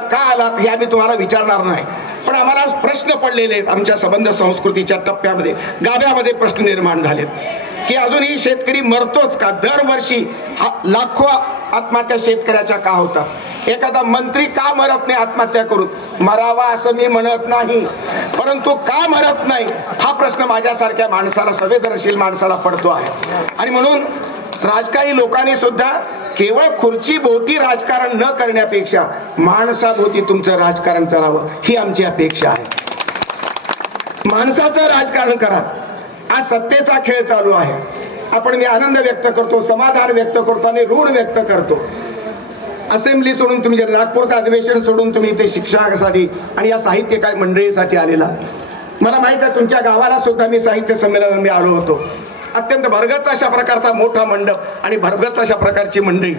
का आलात हे आम्ही तुम्हाला विचारणार नाही, पण आम्हाला प्रश्न पडलेले आहेत. आमच्या संबंध संस्कृतीच्या टप्प्यामध्ये गाभ्यामध्ये प्रश्न निर्माण झालेत की अजूनही शेतकरी मरतोच का? दरवर्षी लाखो आत्महत्या शेतकऱ्याच्या का होतात? एखादा मंत्री का मरत नाही आत्महत्या करून? मरावा असं मी म्हणत नाही, परंतु का मरत नाही हा प्रश्न माझ्यासारख्या माणसाला, संवेदनशील माणसाला पडतो आहे. आणि म्हणून राजकारणी लोकांनी सुद्धा केवळ खुर्ची भोवती राजकारण न करण्यापेक्षा माणसाभोवती तुमचं राजकारण चालावं ही आमची अपेक्षा आहे. माणसाचं राजकारण करा. आज सत्तेचा खेळ चालू आहे. आपण मी आनंद व्यक्त करतो, समाधान व्यक्त करतो आणि ऋण व्यक्त करतो. असेंब्ली सोडून तुम्ही जे नागपूरचं अधिवेशन सोडून तुम्ही इथे शिक्षणासाठी आणि या साहित्यिक मंडळीसाठी आलेला. मला माहित आहे तुमच्या गावाला सुद्धा मी साहित्य संमेलनात मी आलो होतो. अत्यंत भरगच्च अशा प्रकारचा मोठा मंडप आणि भरगच्च अशा प्रकारची मंडळी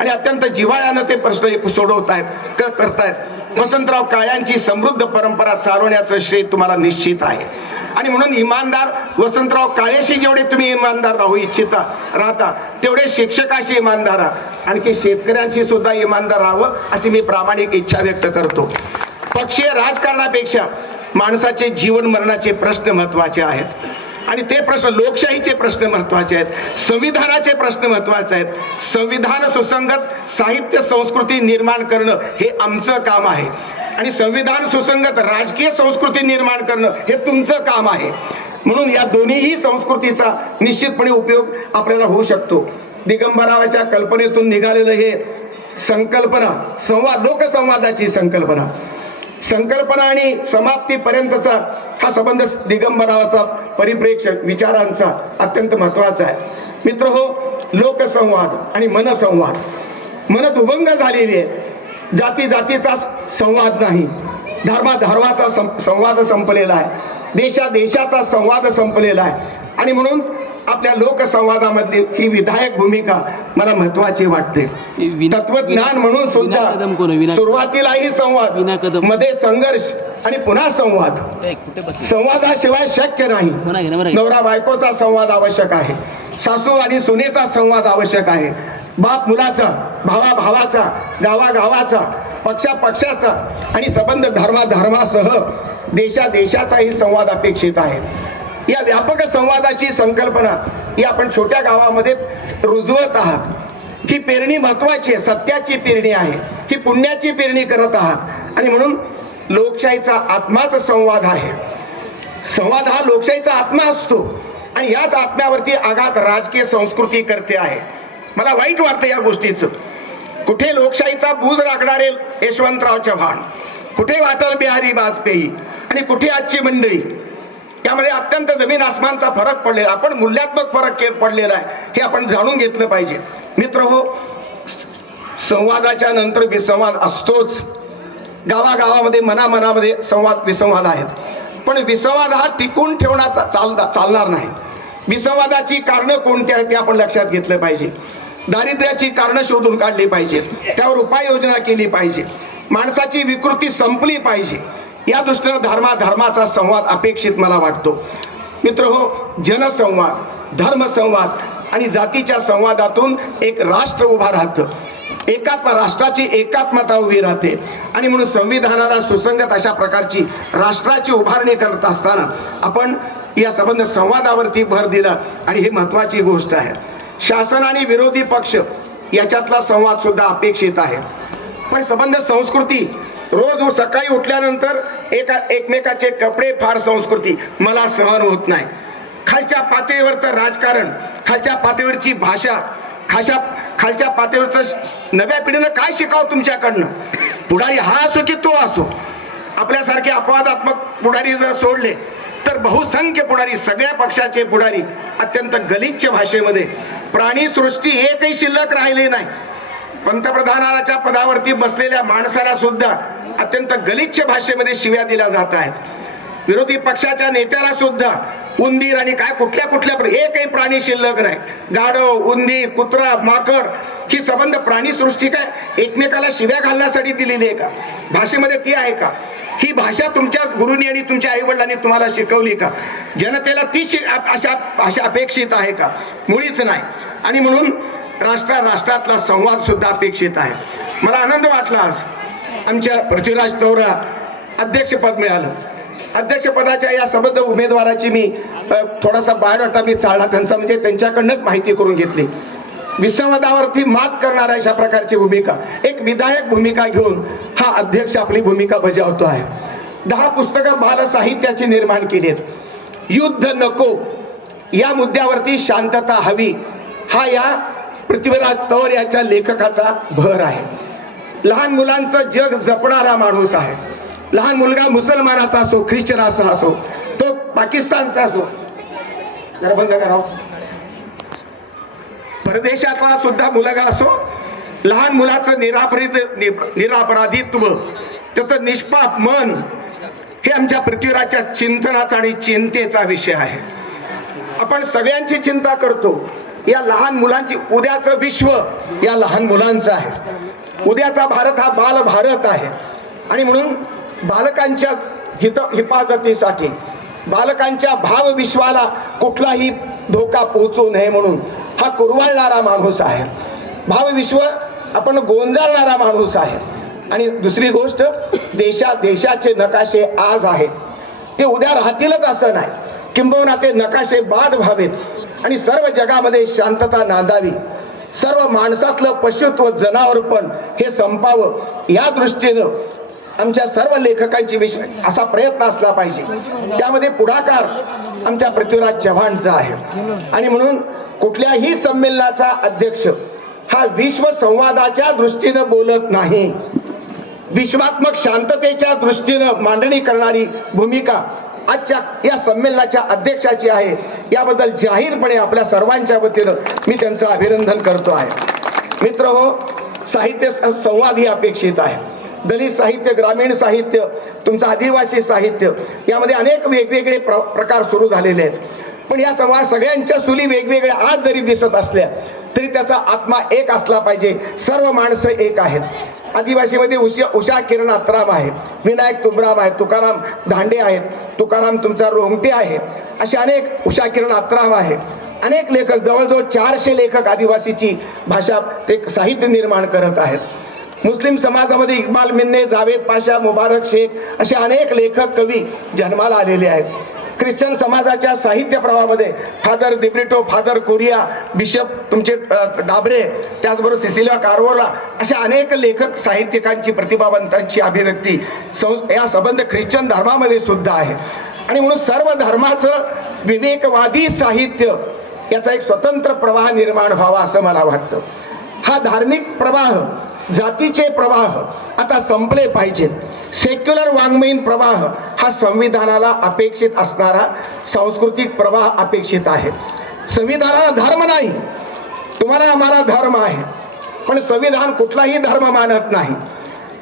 आणि अत्यंत जिव्हाळ्यानं ते प्रश्न सोडवतायत, करतायत. वसंतराव काळ्यांची समृद्ध परंपरा चालवण्याचं श्रेय तुम्हाला निश्चित आहे. आणि म्हणून इमानदार वसंतराव काळेशी जेवढे तुम्ही इमानदार राहू इच्छिता राहता, तेवढे शिक्षकाशी इमानदार राहा. आणखी शेतकऱ्यांशी सुद्धा इमानदार राहावं अशी मी प्रामाणिक इच्छा व्यक्त करतो. पक्षीय राजकारणापेक्षा माणसाचे जीवन मरणाचे प्रश्न महत्वाचे आहेत आणि ते प्रश्न लोकशाहीचे प्रश्न महत्वाचे आहेत, संविधानाचे प्रश्न महत्वाचे आहेत. संविधान सुसंगत साहित्य संस्कृती निर्माण करणं हे आमचं काम आहे आणि संविधान सुसंगत राजकीय संस्कृती निर्माण करणं हे तुमचं काम आहे. म्हणून या दोन्हीही संस्कृतीचा निश्चितपणे उपयोग आपल्याला होऊ शकतो. दिगंबरावाच्या कल्पनेतून निघालेलं हे संकल्पना संवाद, लोकसंवादाची संकल्पना आणि समाप्तीपर्यंतचा हा संबंध दिगंबरावाचा परिप्रेक्ष्य विचारांचा अत्यंत महत्वाचा आहे. मित्र हो, लोकसंवाद आणि मनसंवाद, मन दुभंग झालेली आहे. जाती जातीचा संवाद नाही, धर्माचा संवाद संपलेला आहे, देशाचा संवाद संपलेला आहे. आणि म्हणून आपल्या लोकसंवादामधली ही विधायक भूमिका मला महत्वाची वाटते. तत्वज्ञान म्हणून सुद्धा सुरुवातीलाही संवाद, मध्ये संघर्ष आणि पुन्हा संवाद. संवादाशिवाय शक्य नाही. नवरा बायकोचा संवाद आवश्यक आहे, सासू आणि सुनेचा संवाद आवश्यक आहे, बाप मुलाचा, भावा भावाचा, गावागावाचा, पक्षाचा आणि संबंध धर्मासह देशाचाही संवाद अपेक्षित आहे. या व्यापक संवादाची संकल्पना ही आपण छोट्या गावामध्ये रुजवत आहात. ही पेरणी महत्वाची आहे, सत्याची पेरणी आहे, ही पुण्याची पेरणी करत आहात. आणि म्हणून लोकशाहीचा आत्माच संवाद आहे. संवाद हा लोकशाहीचा आत्मा असतो आणि याच आत्म्यावरती आघात राजकीय संस्कृती करते आहे. मला वाईट वाटतं या गोष्टीचं. कुठे लोकशाहीचा बूज राखणारे यशवंतराव चव्हाण, कुठे अटल बिहारी वाजपेयी आणि कुठे आजची मंडळी. यामध्ये अत्यंत जमीन आसमानचा फरक पडलेला, आपण मूल्यात्मक फरक पडलेला आहे हे आपण जाणून घेतलं पाहिजे. मित्र हो, संवादाच्या नंतर विसंवाद असतोच. गावागावामध्ये मनामध्ये संवाद विसंवाद आहेत, पण विसंवाद हा टिकून ठेवण्याचा चालणार नाही. विसंवादाची कारणं कोणती आहेत ते आपण लक्षात घेतलं पाहिजे. दारिद्र्याची कारणं शोधून काढली पाहिजेत, त्यावर उपाययोजना केली पाहिजे. माणसाची विकृती संपली पाहिजे. या दृष्टीने धर्माचा संवाद अपेक्षित मला वाटतो. मित्र हो, जनसंवाद, धर्मसंवाद आणि जातीच्या संवादातून एक राष्ट्र उभा राहतं. राष्ट्राची एकात्मता उभी राहते. आणि म्हणून संविधानाला सुसंगत अशा प्रकारची राष्ट्राची उभारणी करत असताना आपण या संबंध संवादावरती भर दिला आणि ही महत्वाची गोष्ट आहे. शासन आणि विरोधी पक्ष याच्यातला संवाद सुद्धा अपेक्षित आहे. पण संबंध संस्कृती, रोज सकाळी उठल्यानंतर एकमेकाचे कपडे फार संस्कृती मला सहन होत नाही. खालच्या पातळीवर तर राजकारण, खालच्या पातळीवरची भाषा, खालच्या पातळीवरचं नव्या पिढीनं काय शिकावं तुमच्याकडनं? पुढारी हा असो की तो असो, आपल्यासारखे अपवादात्मक पुढारी जर सोडले तर बहुसंख्य पुढारी, सगळ्या पक्षाचे पुढारी अत्यंत गलिच्छ भाषेमध्ये, प्राणी सृष्टी एकही शिल्लक राहिली नाही. पंतप्रधानाच्या पदावरती बसलेल्या माणसाला सुद्धा अत्यंत गलिच्छ भाषेमध्ये शिव्या दिल्या जात आहेत. विरोधी पक्षाच्या नेत्याला सुद्धा उंदीर आणि काय कुठल्या एकही प्राणी शिल्लक नाही. गाढव, उंदीर, कुत्रा, माकड ही संबंध प्राणी सृष्टी काय एकमेकाला शिव्या घालण्यासाठी दिलेली आहे का? भाषेमध्ये ती आहे का? ही भाषा तुमच्या गुरुनी आणि तुमच्या आई वडिलांनी तुम्हाला शिकवली का? जनतेला ती अशा अपेक्षित आहे का? मुळीच नाही. आणि म्हणून राष्ट्रातला संवाद सुद्धा अपेक्षित आहे. मला आनंद वाटला आज आमच्या पृथ्वीराज तौरा अध्यक्षपद मिळालं. अध्यक्षपदाच्या या सबंध उमेदवाराची मी थोडासा बायोडाटा मी चालला त्यांचा, म्हणजे त्यांच्याकडनंच माहिती करून घेतली. विसंवादावरती मात करणाऱ्या अशा प्रकारची भूमिका, एक विधायक भूमिका घेऊन हा अध्यक्ष आपली भूमिका बजावतो आहे. 10 पुस्तकं बालसाहित्याची निर्माण केली आहेत. युद्ध नको या मुद्द्यावरती शांतता हवी हा या पृथ्वीराज तौर याच्या लेखकाचा भर आहे. लहान मुलांचं जग जपणारा माणूस आहे. लहान मुलगा मुसलमानाचा असो, ख्रिश्चनाचा असो, तो पाकिस्तानचा असो, जरा बंद करावं, परदेशातला सुद्धा मुलगा असो, लहान मुलाचं निरापराधित्व, त्याचं निष्पाप मन हे आमच्या पृथ्वीराजच्या चिंतनाचा आणि चिंतेचा विषय आहे. आपण सगळ्यांची चिंता करतो. या लहान मुलांची, उद्याचं विश्व या लहान मुलांचं आहे. उद्याचा भारत हा बाल भारत आहे. आणि म्हणून बालकांच्या हिफाजतीसाठी, बालकांच्या भावविश्वाला कुठलाही धोका पोहोचू नये म्हणून हा कुरवाळणारा माणूस आहे. भावविश्व आपण गोंधळणारा माणूस आहे. आणि दुसरी गोष्ट, देशाचे नकाशे आज आहेत, ते उद्या राहतीलच असं नाही. किंबहुना ते नकाशे बाद व्हावेत आणि सर्व जगामध्ये शांतता नांदावी. सर्व माणसातलं पशुत्व, जनावरपण हे संपावं, या दृष्टीनं आमच्या सर्व लेखकांची असा प्रयत्न असला पाहिजे. त्यामध्ये पुढाकार आमच्या पृथ्वीराज चव्हाणचा आहे. आणि म्हणून कुठल्याही संमेलनाचा अध्यक्ष हा विश्व संवादाच्या दृष्टीनं बोलत नाही, विश्वात्मक शांततेच्या दृष्टीनं मांडणी करणारी भूमिका आजच्या या संमेलनाच्या अध्यक्षाची आहे. याबद्दल जाहीरपणे आपल्या सर्वांच्या वतीनं मी त्यांचं अभिनंदन करतो आहे. मित्रहो, साहित्य संवाद ही अपेक्षित आहे. दलित साहित्य, ग्रामीण साहित्य, तुमचं आदिवासी साहित्य, यामध्ये अनेक वेगवेगळे प्रकार सुरू झालेले आहेत. पण या संवाद सगळ्यांच्या सुली वेगवेगळ्या आज जरी दिसत असल्या तरी त्याचा आत्मा एक असला पाहिजे. सर्व माणसं एक आहेत. आदिवासीमध्ये उषा किरण आत्राम आहे, विनायक तुंबराम आहे, तुकाराम धांडे आहेत, तुकाराम तुमचा रोंगटे आहे, असे अनेक, उषा किरण आत्राम आहे. अनेक लेखक, जवळजवळ 400 लेखक आदिवासीची भाषा एक साहित्य निर्माण करत आहेत. मुस्लिम समाजामध्ये इक्बाल मिन्ने, जावेद पाशा, मुबारक शेख असे अनेक लेखक, कवी जन्माला आलेले आहेत. ख्रिश्चन समाजाच्या साहित्य प्रवाहामध्ये father Dibrito, father Correa, bishop तुमचे डाबरे, त्याचबरोबर सिसिलिया कार्वोला अशा अनेक लेखक, साहित्यिकांची, प्रतिभावंतांची अभिव्यक्ती या संबंध ख्रिश्चन धर्मामध्ये सुद्धा आहे. आणि म्हणून सर्व धर्माचं विवेकवादी साहित्य याचा एक स्वतंत्र प्रवाह निर्माण व्हावा असं मला वाटतं. हा धार्मिक प्रवाह, जातीचे प्रवाह आता संपले पाहिजेत. सेक्युलर वाङ्मयीन प्रवाह हा संविधानाला अपेक्षित असणारा सांस्कृतिक प्रवाह अपेक्षित आहे. संविधानाला धर्म नाही, तुम्हाला आम्हाला धर्म आहे, पण संविधान कुठलाही धर्म मानत नाही.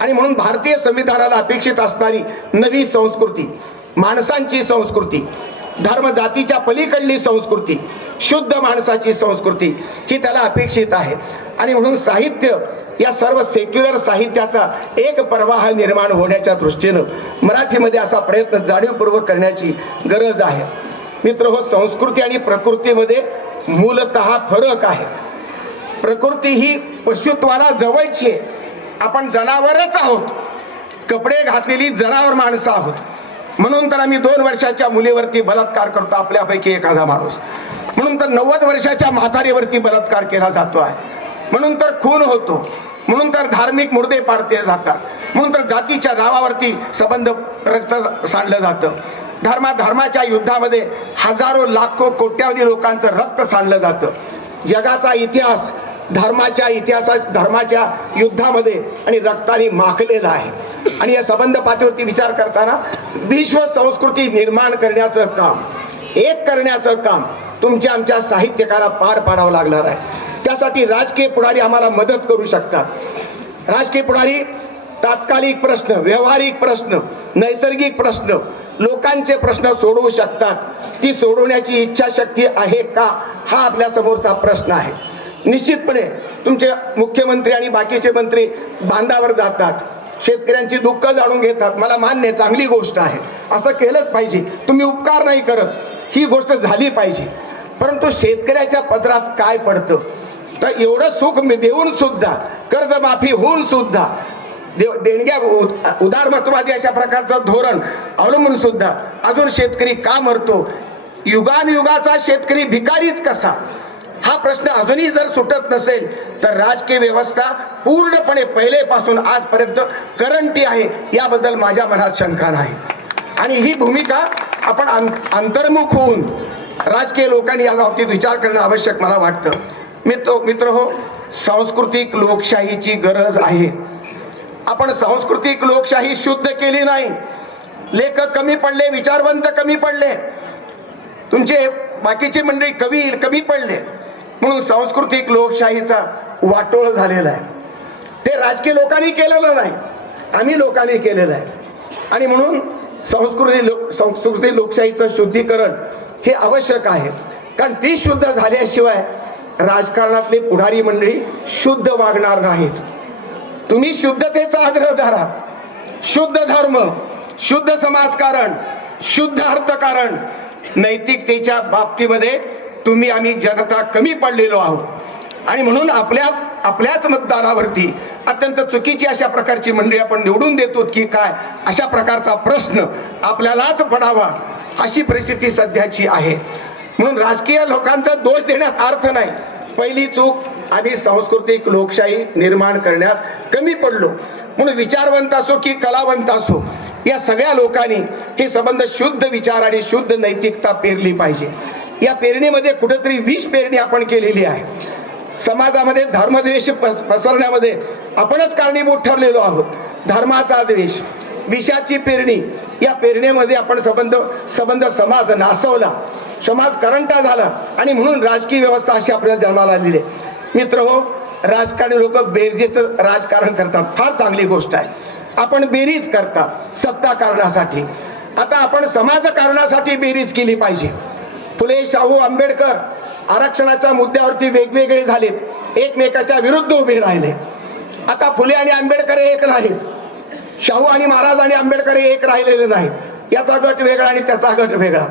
आणि म्हणून भारतीय संविधानाला अपेक्षित असणारी नवी संस्कृती, माणसांची संस्कृती, धर्म जातीच्या पलीकडली संस्कृती, शुद्ध माणसाची संस्कृती ही त्याला अपेक्षित आहे. आणि म्हणून साहित्य या सर्व सेक्युलर साहित्याचा एक प्रवाह निर्माण होण्याच्या दृष्टीनं मराठीमध्ये असा प्रयत्न जाणीवपूर्वक करण्याची गरज आहे. मित्रहो, संस्कृती आणि प्रकृतीमध्ये मूलतः फरक आहे. प्रकृती ही पशुत्वाला जवळची आहे. आपण जनावरच आहोत, कपडे घातलेली जनावर माणसं आहोत. म्हणून तर आम्ही 2 वर्षाच्या मुलीवरती बलात्कार करतो, आपल्यापैकी एखादा माणूस. म्हणून तर 90 वर्षाच्या म्हातारीवरती बलात्कार केला जातो आहे. म्हणून तर खून होतो. म्हणून तर धार्मिक मुर्दे पाडले जातात. म्हणून तर जातीच्या नावावरती संबंध रक्त सांडलं जातं. धर्माच्या युद्धामध्ये हजारो, लाखो, कोट्यावधी लोकांचं रक्त सांडलं जातं. जगाचा इतिहास धर्माच्या युद्धामध्ये आणि रक्ताने माखलेला आहे. आणि या संबंध पातळीवरती विचार करताना विश्व संस्कृती निर्माण करण्याचं काम, एक करण्याचं काम तुमच्या आमच्या साहित्यकाला पार पाडावं लागणार आहे. त्यासाठी राजकीय पुढारी आम्हाला मदत करू शकतात. राजकीय पुढारी तात्कालिक प्रश्न, व्यावहारिक प्रश्न, नैसर्गिक प्रश्न, लोकांचे प्रश्न सोडवू शकतात. ती सोडवण्याची इच्छाशक्ती आहे का, हा आपल्या समोरचा प्रश्न आहे. निश्चितपणे तुमचे मुख्यमंत्री आणि बाकीचे मंत्री बांधावर जातात, शेतकऱ्यांची दुःख जाणून घेतात. मला मान्य, चांगली गोष्ट आहे, असं केलंच पाहिजे. तुम्ही उपकार नाही करत, ही गोष्ट झाली पाहिजे. परंतु शेतकऱ्याच्या पदरात काय पडतं तर एवढं सुख देऊन सुद्धा, कर्जमाफी होऊन सुद्धा देणग्या उदारमतवादी अशा प्रकारचं धोरण अवलंबून सुद्धा अजून शेतकरी का मरतो? युगानुयुगाचा शेतकरी भिकारीच कसा? हा प्रश्न अजूनही जर सुटत नसेल तर राजकीय व्यवस्था पूर्णपणे पहिलेपासून आजपर्यंत करंटी आहे याबद्दल माझ्या मनात शंका नाही. आणि ही भूमिका आपण अंतर्मुख होऊन राजकीय लोकांनी या बाबतीत विचार करणं आवश्यक मला वाटतं. मित्र हो, सांस्कृतिक लोकशाहीची गरज आहे. आपण सांस्कृतिक लोकशाही शुद्ध केली नाही. लेखक कमी पडले, विचारवंत कमी पडले, तुमचे बाकीची मंडळी कमी पडले, म्हणून सांस्कृतिक लोकशाहीचा वाटोळ झालेला आहे. ते राजकीय लोकांनी केलेलं नाही, आम्ही लोकांनी केलेलं आहे. आणि म्हणून संस्कृती लोकशाहीचं शुद्धीकरण हे आवश्यक आहे. कारण ती शुद्ध झाल्याशिवाय राजकारणातली पुढारी मंडळी शुद्ध वागणार नाहीत. तुम्ही शुद्धतेचा आग्रह धरा. शुद्ध धर्म, शुद्ध समाजकारण, शुद्ध अर्थकारण, नैतिकतेच्या बाबतीमध्ये तुम्ही आम्ही जनता कमी पडलेलो आहोत. आणि म्हणून आपल्याच मतदारावरती अत्यंत चुकीची अशा प्रकारची मंडळी आपण निवडून देतो की काय, अशा प्रकारचा प्रश्न आपल्यालाच पडावा अशी परिस्थिती सध्याची आहे. म्हणून राजकीय लोकांचा दोष देण्यात अर्थ नाही. पहिली चूक आधी सांस्कृतिक लोकशाही निर्माण करण्यात कमी पडलो. म्हणून विचारवंत असो की कलावंत असो, या सगळ्या लोकांनी हे संबंध शुद्ध विचार आणि शुद्ध नैतिकता पेरली पाहिजे. या पेरणीमध्ये कुठेतरी विष पेरणी आपण केलेली आहे. समाजामध्ये धर्मद्वेष पसरण्यामध्ये आपणच कारणीभूत ठरलेलो आहोत. धर्माचा द्वेष, विषाची पेरणी, या पेरणीमध्ये आपण संबंध समाज नासवला, समाज करंटा झाला. आणि म्हणून राजकीय व्यवस्था अशी आपल्याला जन्माला आलेली आहे. मित्र हो, राजकारणी लोक बेरजेचं राजकारण करतात, फार चांगली गोष्ट आहे. आपण बेरीज करतात सत्ता कारणासाठी. आता आपण समाजकारणासाठी बेरीज केली पाहिजे. फुले, शाहू, आंबेडकर आरक्षणाच्या मुद्द्यावरती वेगवेगळे झालेत, एकमेकाच्या विरुद्ध उभे राहिले. आता फुले आणि आंबेडकर एक नाहीत, शाहू आणि महाराज आणि आंबेडकर एक राहिलेले नाहीत. याचा गट वेगळा आणि त्याचा गट वेगळा.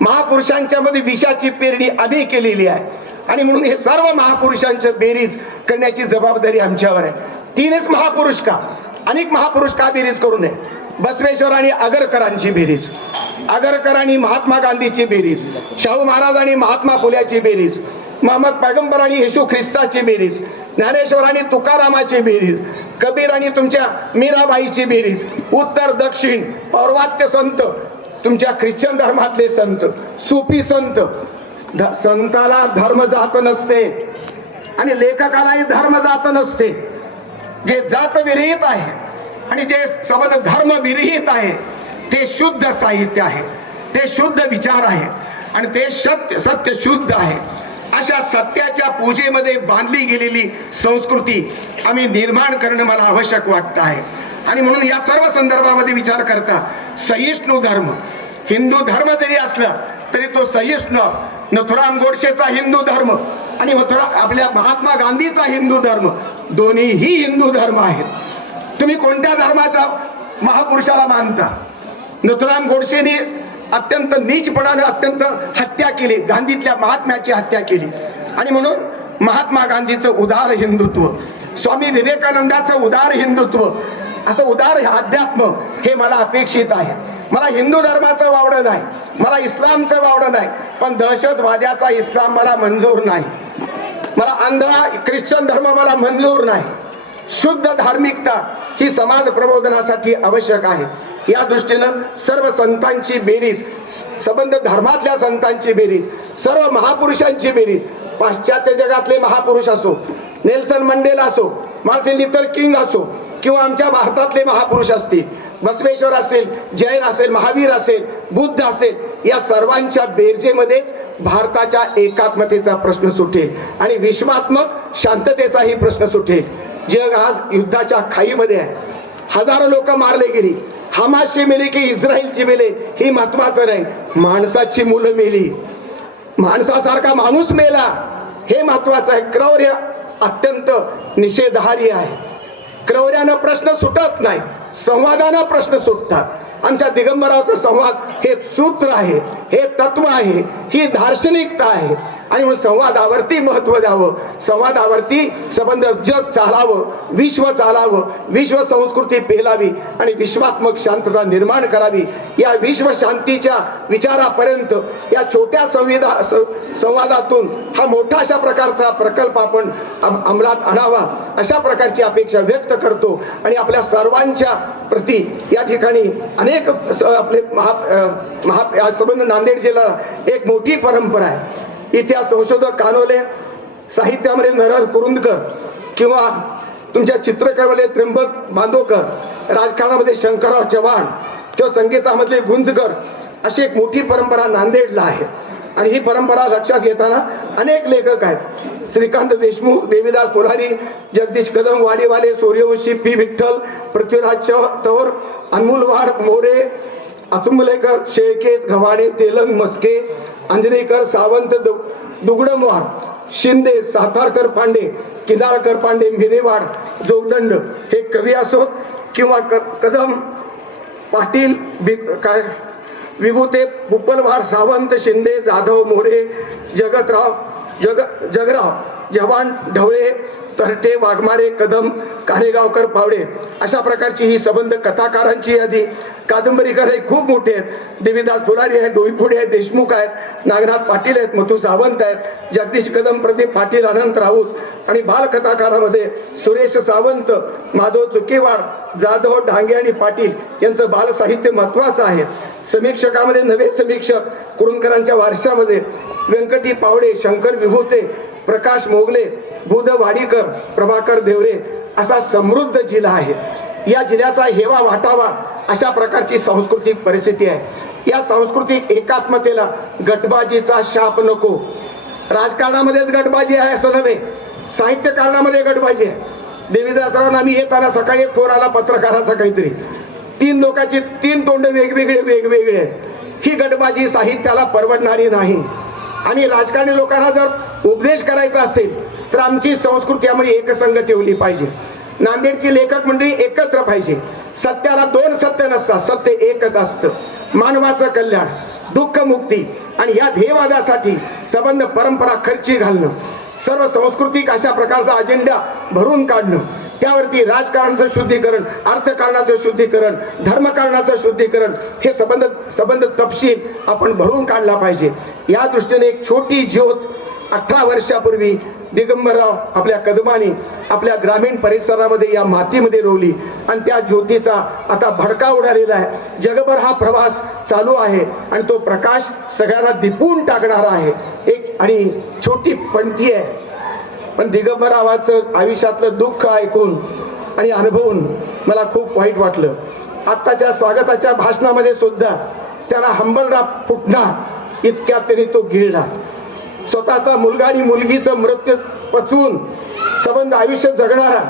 महापुरुषांच्या मध्ये विषाची पेरणी आधी केलेली आहे. आणि म्हणून हे सर्व महापुरुषांचं बेरीज करण्याची जबाबदारी आमच्यावर आहे. तीनच महापुरुष का, अनेक महापुरुष का बेरीज करू नये? बसवेश्वर आणि आगरकरांची बेरीज, आगरकर आणि महात्मा गांधीची बेरीज, शाहू महाराज आणि महात्मा फुल्याची बेरीज, मोहम्मद पैगंबर आणि येशू ख्रिस्ताची बेरीज, ज्ञानेश्वर आणि तुकारामाची बेरीज, कबीर आणि तुमच्या मीराबाईची बेरीज, उत्तर दक्षिण पौर्वात्य संत, तुमच्या ख्रिश्चन धर्मातले संत, सुफी संत. संताला धर्म जात नसते आणि लेखकालाही धर्म जात नसते. जे जात विरहित आहे आणि जे सबंध धर्म विरहित आहे ते शुद्ध साहित्य आहे, ते शुद्ध विचार आहे आणि ते सत्य शुद्ध आहे. अशा सत्याच्या पूजेमध्ये बांधली गेलेली संस्कृती आम्ही निर्माण करणं मला आवश्यक वाटतं आहे. आणि म्हणून या सर्व संदर्भामध्ये विचार करता सहिष्णू धर्म, हिंदू धर्म जरी असला तरी तो सहिष्णू, नथुराम गोडसेचा हिंदू धर्म आणि आपल्या महात्मा गांधीचा हिंदू धर्म, दोन्हीही हिंदू धर्म आहेत. तुम्ही कोणत्या धर्माच्या महापुरुषाला मानता? नथुराम गोडसेने अत्यंत नीचपणाने अत्यंत हत्या केली, गांधीतल्या महात्म्याची हत्या केली. आणि म्हणून महात्मा गांधीचं उदार हिंदुत्व, स्वामी विवेकानंदाचं उदार हिंदुत्व, असं उदार अध्यात्म हे मला अपेक्षित आहे. मला हिंदू धर्माचं वावडं नाही, मला इस्लामचं वावडं नाही, पण दहशतवाद्याचा इस्लाम मला मंजूर नाही. मला आंधळा ख्रिश्चन धर्म मला मंजूर नाही. शुद्ध धार्मिकता ही समाज प्रबोधनासाठी आवश्यक आहे. या दृष्टीनं सर्व संतांची बेरीज, संबंध धर्मातल्या संतांची बेरीज, सर्व महापुरुषांची बेरीज, पाश्चात्य जगातले महापुरुष असो, नेल्सन मंडेला असो, मार्टिन लुथर किंग असो, किंवा आमच्या भारतातले महापुरुष असतील, बसवेश्वर असेल, जैन असेल, महावीर असेल, बुद्ध असेल, या सर्वांच्या बेरजेमध्येच भारताच्या एकात्मतेचा प्रश्न सुटेल आणि विश्वात्मक शांततेचाही प्रश्न सुटेल. जग आज युद्धाच्या खाईमध्ये आहे. हजारो लोक मारले गेली, हमासची मेली की इस्रायलची मेले ही महत्वाचं नाही, माणसाची मुलं मेली, माणसासारखा माणूस मेला हे महत्वाचं आहे. क्रौर्य अत्यंत निषेधार्ह आहे. क्रौर्यानं प्रश्न सुटत नाही, संवादानं प्रश्न सुटतात. आमच्या दिगंबरावचा संवाद हे सूत्र आहे, हे तत्व आहे, ही दार्शनिकता आहे. आणि म्हणून संवादावरती महत्व द्यावं, संवादावरती संबंध जग चालावं, विश्व चालावं, विश्व संस्कृती पेलावी आणि विश्वात्मक शांतता निर्माण करावी. या विश्व शांतीच्या विचारापर्यंत या छोट्या संवादातून हा मोठा अशा प्रकारचा प्रकल्प आपण अंमलात आणावा अशा प्रकारची अपेक्षा व्यक्त करतो. आणि आपल्या सर्वांच्या प्रती या ठिकाणी अनेक आपले या संबंध नांदेड जिल्हा एक मोठी परंपरा आहे. इतिहास संशोधक कानोले, साहित्यामध्ये नरहर कुरुंदकर किंवा तुमच्या चित्रकलेमध्ये त्र्यंबक बांदोकर, राजकारणामध्ये शंकरराव चव्हाण किंवा संगीतामधले गुंजकर अशी एक मोठी परंपरा नांदेडला आहे. आणि ही परंपरा लक्षात घेताना अनेक लेखक आहेत. श्रीकांत देशमुख, देवीदास फुलारी, जगदीश कदम, वाडीवाले, सूर्यवंशी, पी विठ्ठल, पृथ्वीराज तौर, अनमोल वाड, मोरे, अतुमलेकर, शेळके, गव्हाणे, तेलंग, मस्के, अंजनेकर, सावंत, दुगडमवार, शिंदे, सातारकर पांडे, किनाळकर पांडे, मिरेवाड, जोगदंड हे कवी असोत किंवा कदम, पाटील, काय विभूते, पुप्पलवार, सावंत, शिंदे, जाधव, मोरे, जगराव, जवान, ढवळे, तरटे, वाघमारे, कदम, कानेगावकर, पावडे अशा प्रकारची ही संबंध कथाकारांची यादी. कादंबरीकर हे खूप मोठे आहेत. देवीदास फुलारी आहेत, डोईफोडे आहेत, देशमुख आहेत, नागनाथ पाटील आहेत, मथू सावंत आहेत, जगदीश कदम, प्रदीप पाटील, अनंत राऊत आणि बालकथाकारामध्ये सुरेश सावंत, माधव चुकेवाड, जाधव, डांगे आणि पाटील यांचं बालसाहित्य महत्वाचं आहे. समीक्षकामध्ये नवे समीक्षक कुरुंदकरांच्या वारशामध्ये व्यंकटी पावडे, शंकर विभूते, प्रकाश मोगले, बुध वाडीकर, प्रभाकर देवरे असा समृद्ध जिल्हा आहे. या जिल्ह्याचा हेवा वाटावा अशा प्रकारची सांस्कृतिक परिस्थिती आहे. या सांस्कृतिक एकात्मतेला गटबाजीचा शाप नको. राजकारणामध्येच गटबाजी आहे असं नव्हे, साहित्यकारणामध्ये गटबाजी आहे. देवीदासरावांना आम्ही येताना सकाळी एक फोन आला पत्रकाराचा, काहीतरी 3 लोकांची 3 तोंड वेगवेगळे आहेत. ही गटबाजी साहित्याला परवडणारी नाही. आणि राजकारणी लोकांना जर उपदेश करायचा असेल तर आमची संस्कृती आम्ही एकसंग ठेवली पाहिजे. नांदेडची लेखक मंडळी एकत्र पाहिजे. सत्याला 2 सत्य नसतात, सत्य एकच असतं. मानवाचं कल्याण, दुःख मुक्ती आणि या ध्येयवादासाठी संबंध परंपरा खर्ची घालणं, सर्व सांस्कृतिक अशा प्रकारचा अजेंडा भरून काढणं, त्यावरती राजकारणाचं शुद्धीकरण, अर्थकारणाचं शुद्धीकरण, धर्मकारणाचं शुद्धीकरण हे संबंध तपशील आपण भरून काढला पाहिजे. या दृष्टीने एक छोटी ज्योत 18 वर्षापूर्वी दिगंबरराव आपल्या कदमानी आपल्या ग्रामीण परिसरामध्ये या मातीमध्ये रोवली आणि त्या ज्योतीचा आता भडका उडालेला आहे. जगभर हा प्रवास चालू आहे आणि तो प्रकाश सगळ्यांना दिपवून टाकणारा आहे. एक आणि छोटी पणती आहे, पण दिगंबररावाचं आयुष्यातलं दुःख ऐकून आणि अनुभवून मला खूप वाईट वाटलं. आत्ताच्या स्वागताच्या भाषणामध्ये सुद्धा त्याला हंबलडा फुटणार इतक्यात त्यांनी तो गिळला. स्वतःचा मुलगा आणि मुलगीचं मृत्यू पचवून संबंध आयुष्य जगणारा,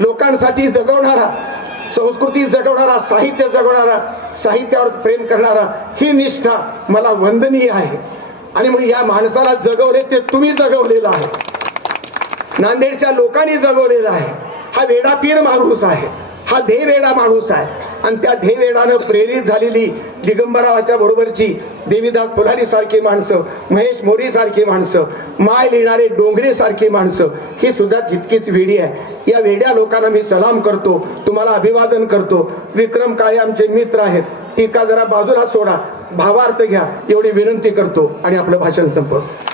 लोकांसाठी जगवणारा, संस्कृती जगवणारा, साहित्य जगवणारा, साहित्यावर प्रेम करणारा, ही निष्ठा मला वंदनीय आहे. आणि म्हणून या माणसाला जगवले ते तुम्ही जगवलेलं आहे, नांदेडच्या लोकांनी जगवलेला आहे. हा वेडापीर माणूस आहे, हा ध्येयवेडा माणूस आहे. आणि त्या ध्येयवेडानं प्रेरित झालेली दिगंबररावाच्या बरोबरची देवीदास फुलारी सारखी माणसं, महेश मोरी सारखी माणसं, माय लिहिणारे डोंगरे सारखी माणसं ही सुद्धा तितकीच वेडी आहे. या वेड्या लोकांना मी सलाम करतो, तुम्हाला अभिवादन करतो. विक्रम काळे आमचे मित्र आहेत, टीका जरा बाजूला सोडा, भावार्थ घ्या एवढी विनंती करतो आणि आपलं भाषण संपवतो.